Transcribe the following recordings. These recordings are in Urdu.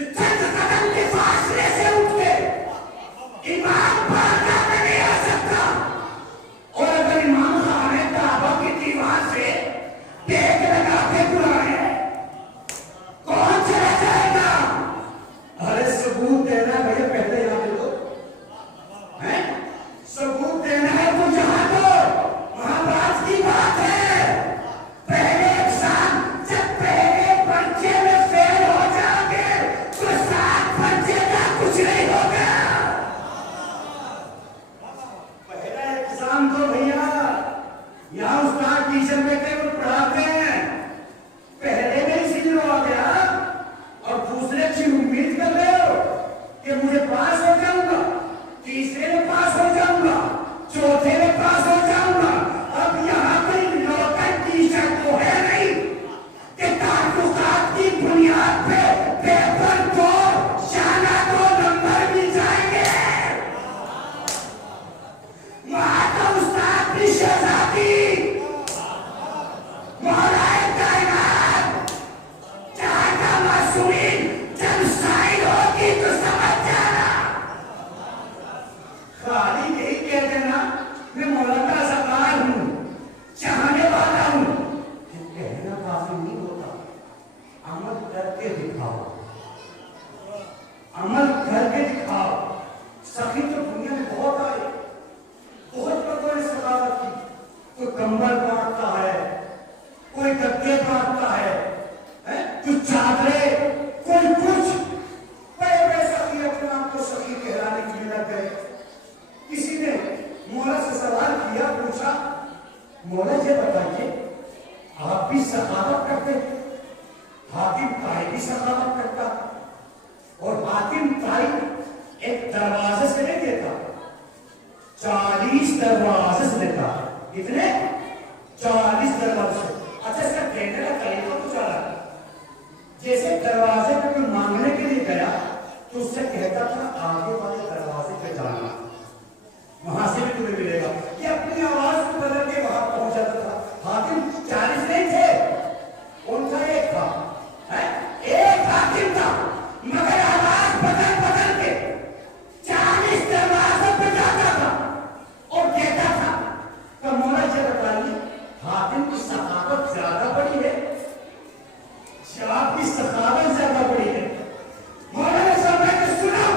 جو چند قدم کے فاصلے سے اٹھ کے امام بارگاہ میں نہیں آ سکتا، اور اگر امام خانہ کعبہ کی دیوار سے ٹیک لگا کے بلائے کون چلا جائے گا؟ ارے ثبوت دینا ہے بھیا، پہلے یہاں دے دو، ثبوت دینا ہے تو جہاں دو، وہاں بات کی بات ہے۔ پہلے ایگزام جب پہلے پرچے میں فیل ہو جاؤ گے تو ساتھ پرچے کا کچھ نہیں ہوگا۔ پہلا ایگزام دو بھیا، یہاں استاد ٹیچر بیٹھے وہ پڑھاتے ہیں، پہلے میں اسی لیے ہو گیا اور دوسرے کی امید کر رہے ہو کہ مجھے پاس ہو جاؤں گا، تیسرے میں پاس ہو جاؤں گا، چوتھے میں پاس ہو جاؤں گا۔ اب یہاں کوئی لوکل ٹیچر تو ہے نہیں کہ تعلقات کی بنیاد پہ پیپر دو، جانا دو، نمبر مل جائیں گے۔ وہاں کا استاد بھی شہزادی مولا کائنات جہاں کا معصومین جب سائل ہوگی تو سمجھ جانا۔ خالی یہی کہہ دینا میں مولا کا ازادار ہوں، چاہنے والا ہوں، یہ کہنا کافی نہیں ہوتا، عمل کر کے دکھاؤ، عمل کر کے دکھاؤ۔ سخی تو دنیا میں بہت آئے، بہت پتوں نے سخاوت کی، کوئی کمبل بانٹتا ہے، کوئی گدے بانٹتا ہے، کچھ چادریں، کوئی کچھ، بڑے بڑے سخی اپنے آپ کو سخی کہلانے کے لیے لگ گئے۔ کسی نے مولا سے سوال کیا، پوچھا مولا یہ بتائیے آپ بھی سخاوت کرتے؟ حاتم طائی بھی سخاوت کرتا، اور حاتم طائی ایک دروازے سے نہیں دیتا، 40 دروازے سے دیتا۔ کتنے؟ 40 دروازے سے۔ اچھا اس کا دینے کا طریقہ کچھ الگ، جیسے دروازے پہ کوئی مانگنے کے لیے گیا تو اس سے کہتا تھا آگے والے دروازے پہ جانا، وہاں سے بھی تمہیں ملے گا، یہ اپنی آواز کو بدل کے وہاں پہنچ جاتا تھا۔ حاتم 40 نہیں تھے، ان کا ایک تھا، ایک حاتم تھا، مگر آواز بدل بدل کے 40 دروازوں پہ جاتا تھا اور کہتا تھا کہ مولا یہ بتائیے حاتم کی سخاوت زیادہ بڑی ہے یا آپ کی سخاوت زیادہ بڑی ہے؟ مولا نے فرمایا کہ سنو،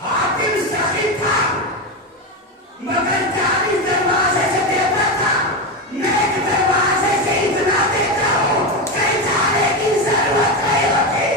حاتم سخی تھا مگر 40 دروازے سے دیتا تھا، میں ایک دروازے سے اتنا دیتا ہوں کہیں جانے کی ضرورت نہیں ہوتی۔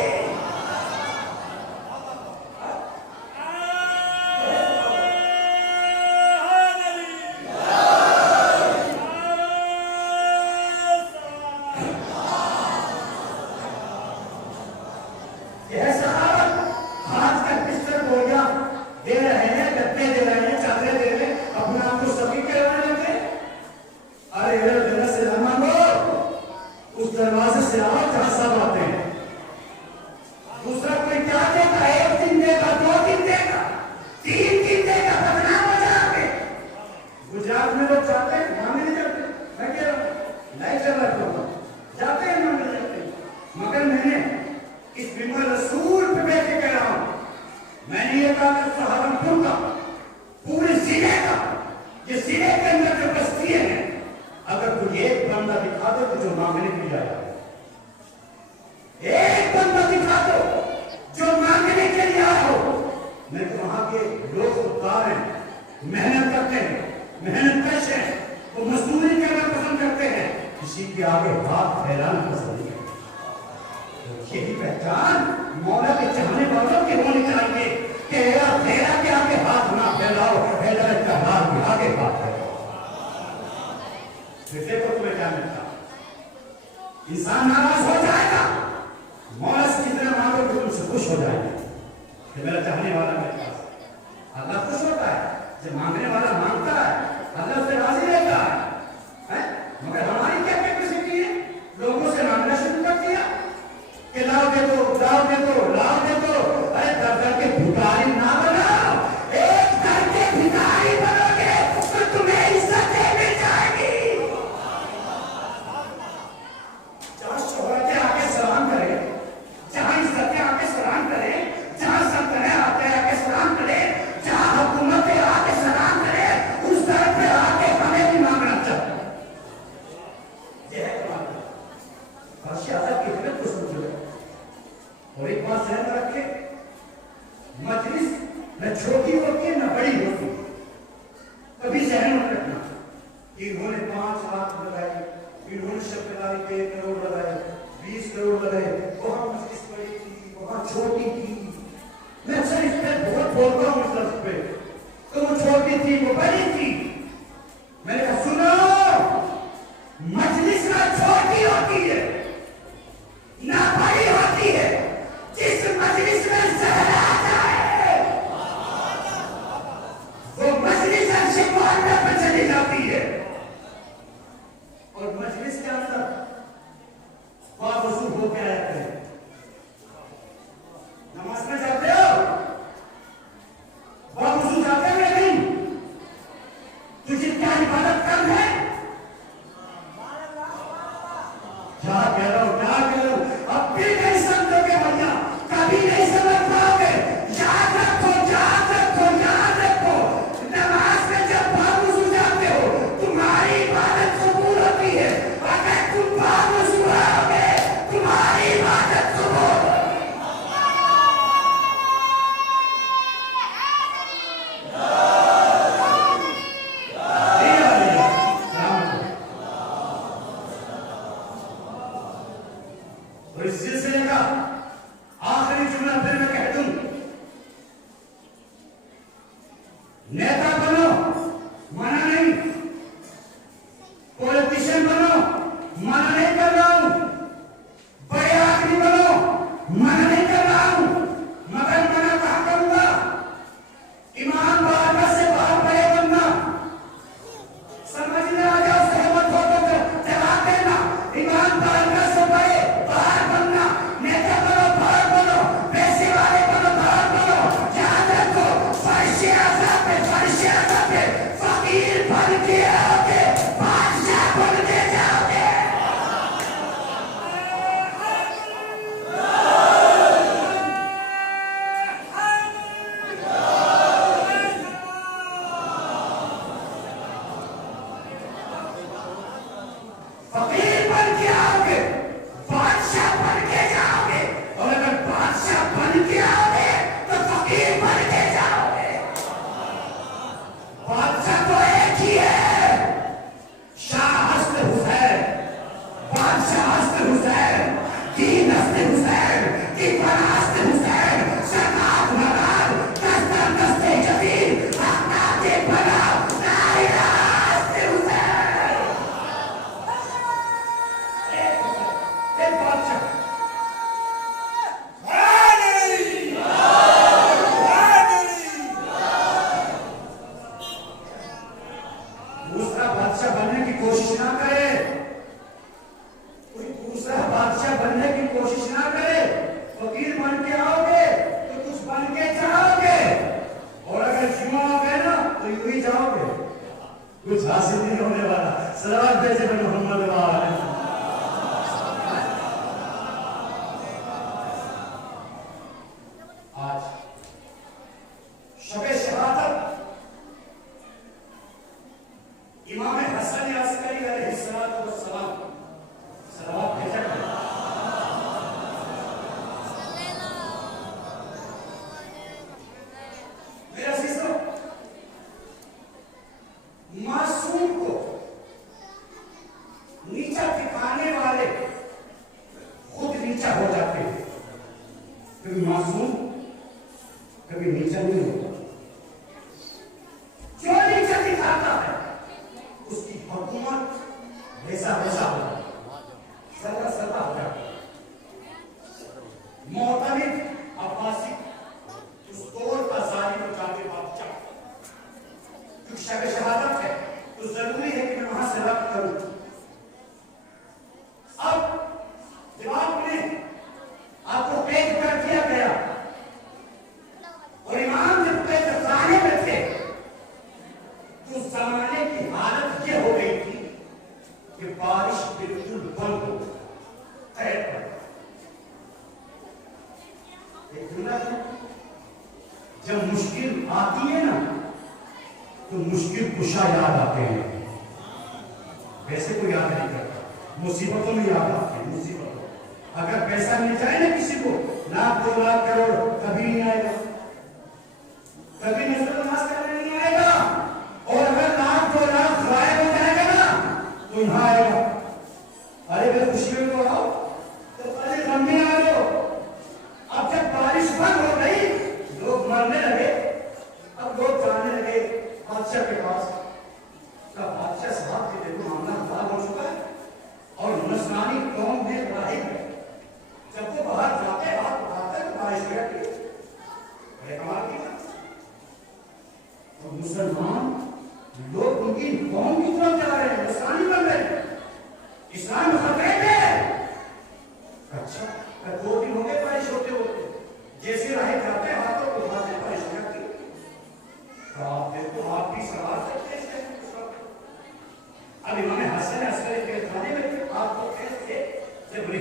انسان ناراض ہو جائے گا، مولا سے جتنا مانگو کہ تم سے خوش ہو جائے گا کہ میرا چاہنے والا میرے پاس۔ اللہ خوش ہوتا ہے جب مانگنے والا مانگتا ہے، اللہ اس سے راضی رہتا ہے۔ مگر ہماری کیا کیپیسٹی ہے؟ لوگوں سے مانگنا شروع کر دیا کہ لاؤ دے دو، لاؤ دے دو، لاؤ دے دو۔ ارے در در کے بھکاری نہ بناؤ، ایک در کے بھکاری بنو گے تو تمہیں عزتیں مل جائے گی۔ جہاں شہرتیں آ کے سلام کرے، جہاں عزتیں آ کے بادشاہ اعظم کی حکمت کو سمجھو اور ایک بات ذہن میں رکھے مجلس نہ چھوٹی ہوتی ہے نہ بڑی ہوتی ہے کبھی ذہن میں رکھنا کہ انہوں نے 5 لاکھ لگائی انہوں نے شکرداری پہ 1 کروڑ لگائے 20 کروڑ لگائے وہاں مجلس بڑی تھی وہاں چھوٹی تھی میں اکثر اس پہ بہت بولتا ہوں اس لفظ پہ تو وہ چھوٹی تھی وہ بڑی تھی میں نے کہا سنو مجلس نہ چھوٹی ہوتی ہے نہ بڑی ہوتی ہے جس مجلس میں زہر آ جائے وہ مجلس شکوانہ پہ چلی جاتی ہے اور مجلس کے اندر باوضو ہو کے آیا کرے نماز میں جاتے ہو باوضو جاتے ہو یا نہیں تجھے کیا عبادت کم ہے کیا کہہ رہا ہوں اب بھی نہیں سمجھو گے بھیا کبھی نہیں سمجھ پاؤ گے یاد رکھو نماز میں جب باوضو جاتے ہو تمہاری عبادت قبول ہوتی ہے اگر تم باوضو آؤ گے تمہاری عبادت قبول اور اس سلسلے کا آخری جملہ پھر میں کہہ دوں نیتا بنو منع نہیں پولیٹیشین بنو منع نہیں کر رہا ہوں بڑے آدمی بنو منع نہیں کر رہا ہوں مگر منع کہاں کروں گا ایمان بارگاہ سے باہر بڑے بننا سمجھ میں آ جاؤ سہمت ہو تو جواب دینا ایمان بارگاہ سے بڑے باہر بننا نیتا بنو باہر بنو پیسے والے بنو باہر بنو یاد رکھو فرش اعظم پہ فقیر بن کے آؤ گے بادشاہ بن کے جاؤ گے فقیر بن کے آؤ گے بادشاہ بن کے جاؤ گے اور اگر بادشاہ بن کے آؤ گے تو فقیر بن کے جاؤ گے بادشاہ تو ایک ہی ہے شاہ حسن حسین بادشاہ حسن حسین دین حسن حسین دیوان حسن حسین سرکار مراد دستر دستے جدید احناف بنا نائرہ حسن حسین ایک بادشاہ دوسرا بادشاہ بننے کی کوشش نہ کرے کوئی دوسرا بادشاہ بننے کی کوشش نہ کرے فقیر بن کے آؤ گے تو کچھ بن کے جاؤ گے اور اگر یوں آؤ گے نا تو یوں ہی جاؤ گے کچھ حاصل نہیں ہونے والا صلوات بھیجے محمد وآلہ آج شب شہادت امام حسن عسکری علیہ السلام صلوات بھیجا کریں میرے عزیزوں معصوم کو نیچا دکھانے والے خود نیچا ہو جاتے ہیں کیونکہ معصوم کبھی نیچا نہیں ہوتا جو نیچا دکھاتا ہے اس کی حکومت ویسا ہوتا ہے سدا ہو جاتا ہے معتمد عباسی اس دور کا ظالم و جابر بادشاہ کیونکہ شب شہادت ہے تو ضروری ہے کہ میں وہاں سے ربط کروں اب دماغ میں آپ کو پیش کر دیا گیا اور امام جب پیش خانے میں تھے تو اس زمانے کی حالت یہ ہو گئی تھی کہ بارش بالکل بند ہو قید پر ایک جملہ ہے جب مشکل آتی ہے نا تو مشکل کشا یاد آتے ہیں ویسے کوئی یاد نہیں کرتا مصیبتوں میں یاد آتے ہیں مصیبتوں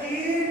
3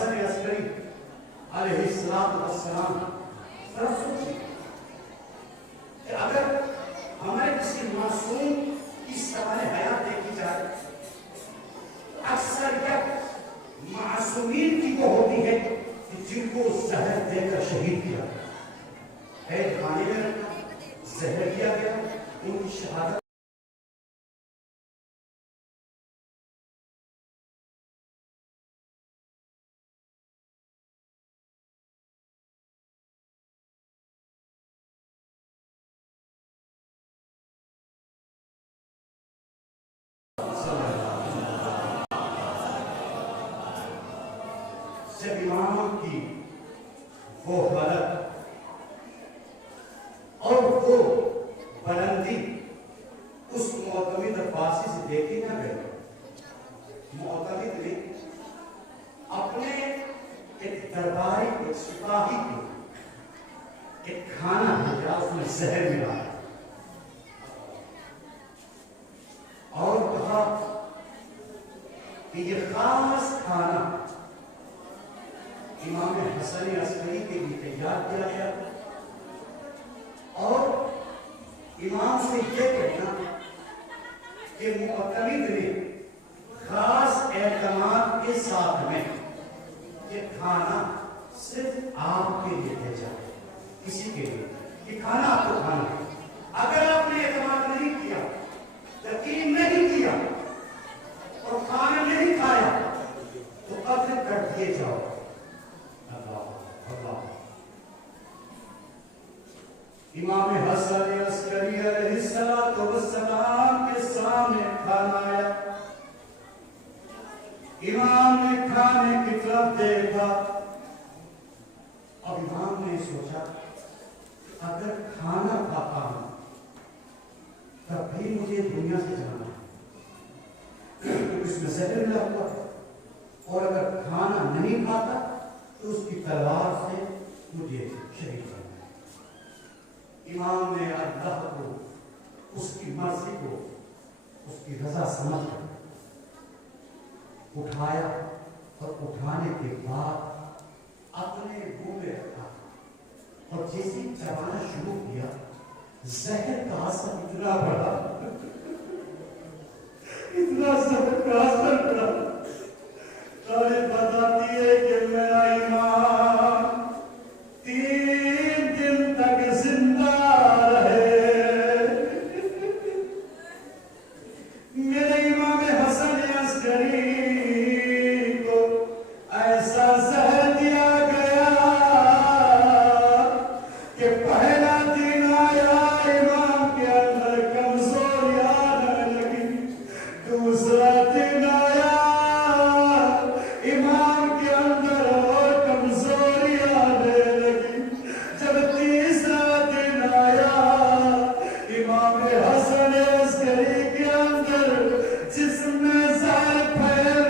حسن عسکری علیہ السلام ذرا سوچیے کہ اگر ہمارے کسی معصوم کی سوال حیات دیکھی جائے اکثر معصومین کی وہ ہوتی ہے کہ جن کو زہر دے کر شہید کیا خانے میں رکھا زہر دیا گیا ان کی شہادت جب امام کی وہ حالت اور وہ بلندی اس معتمد عباسی سے دیکھی نہ گئی. معتمد نے اپنے ایک درباری ایک سپاہی کو ایک کھانا بھیجا, اس میں زہر ملایا اور کہا کہ یہ خاص کھانا امام حسن عسکری کے لیے تیار کیا گیا اور امام سے یہ کہنا کہ معتمد نے خاص اعتماد کے ساتھ میں یہ کھانا صرف آپ کے لیے بھیجا, کسی کے لیے یہ کھانا آپ کو کھانا ہے. اگر آپ نے اعتماد نہیں کیا, یقین نہیں کیا اور کھانا نہیں کھایا تو قتل کر دیے جاؤ. امام حسن عسکری علیہ السلام کے سامنے کھانا آیا. امام نے کھانے کی طرف دیکھا. اب امام نے سوچا اگر کھانا کھاتا ہوں تب بھی مجھے دنیا سے جانا ہے, اس میں زہر ملا ہوا ہے, اور اگر کھانا نہیں کھاتا تو اس کی تلوار سے مجھے شہید کرنا ہے. امام نے اللہ کو, اس کی مرضی کو, اس کی رضا سمجھ کر اٹھایا اور اٹھانے کے بعد اپنے منہ میں رکھا اور جیسے چبانا شروع کیا زہر کا اثر اتنا بڑا, اتنا زہر کا اثر بڑا. تاریخ بتاتی ہے کہ میرا امام 3 دن تک زندہ رہے. میرے امام حسن عسکری کو ایسا زہر دیا گیا کہ پہلا دن آیا امام کے اندر کمزوری آنے لگی, دوسرا دن آیا امام کے اندر اور کمزوری آنے لگی, جب تیسرا دن آیا امام حسن عسکری کے اندر جسم میں زہر پھیل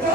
2